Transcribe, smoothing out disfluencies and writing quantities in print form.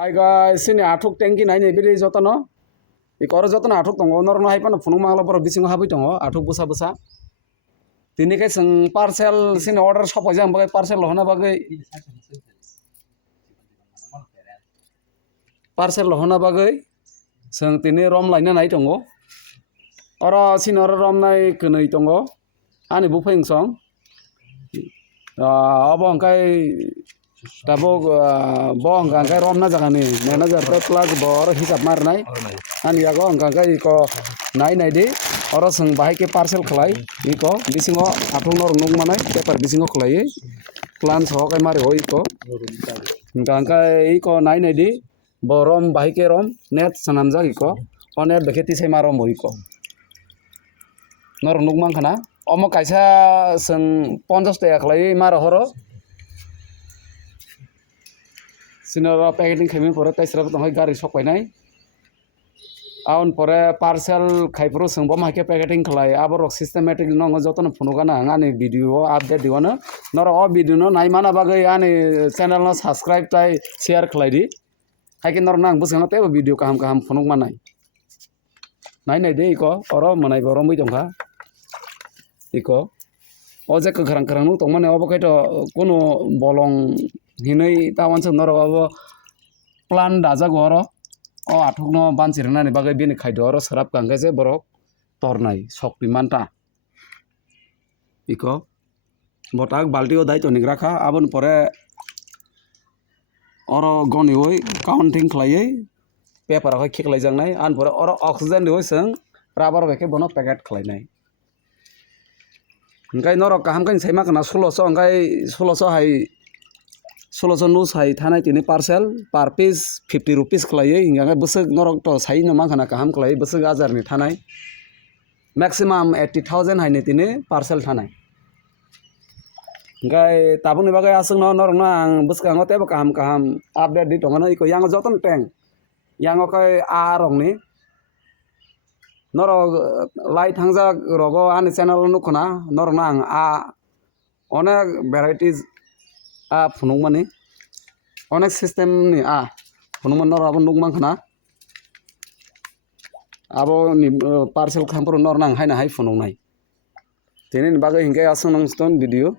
Hai guys, sini atuk tangki nai nih beli jotono. Ikor jotono atuk tongo, norno hai pan phunung mangala boro bising habi tongo, atuk busa busa. Tini kai seng parcel sini order shop aja bagai parcel lohana bagai seng tini rom lainnya nai tongo. Ora sini ora rom nai kenai tongo. Ani bupeng song. Abang kai tabok bong kai rom na jangan nih. Manager tuh plug bor hisap mar nai. Ani yago kai ko nai di. Ora seng bahai ke parcel kelai. Iko bisingo atung nor nung manai paper bisingo kelai. Plan so kai mari ho iko. Kai iko nai di. Borom bahai ke rom net sanamjak iko. Onet beketi sai marom bo iko. Nor nung mang kana. Omo kaisa seng 50 টাকা kelai maro horo. Sinora packaging khaimi pore taisra tonghai gari sokai nai. Aun pore parcel khaipro sengbo mahke packaging khlai aborok systematic nongo jotono phunugana ngani video update diwana noro o video no nai mana bagai ani channel no subscribe tai share khlai di haikin nor nang busang tebo video kaham kaham phunug manai nai de iko oro manai borom bui tongkha iko o je kharang kharang nu tongmane obo kaito kono bolong hinai tawan seng noro obo plan dajago oro o athuk no banchirna ni bagai bini khaido oro sarap kangke je borok tornai sokpi manta iko botak balti o dai tonik rakha abon pore oro goni oi counting khlaiei paper ho khiklai jangnai an pore oro oxygen ni oi seng rubber beke bono packet khlainai engkai norok kaham kain saima kana 1600 engkai 1600 hai 1600 nus hai thanai tini parcel per piece 50 rupees khlaiei engkai busuk norok to sai no mangkhana kaham khlai busuk 1000 ni thanai maximum 80000 hai ni tini parcel thanai engkai tabungni bagai asung no norok no ang buskango tebo kaham kaham update di tongano iko yang joton tank yang kai a rong ni norok light hangjak rogo ani channel nukhona norok nang a onek varieties a phunung mani onek system ni a phunung man norok abon nukmang khana abo ni parcel khampur nor nang haina hai phunung nai tini bagai hingke asung nang ston video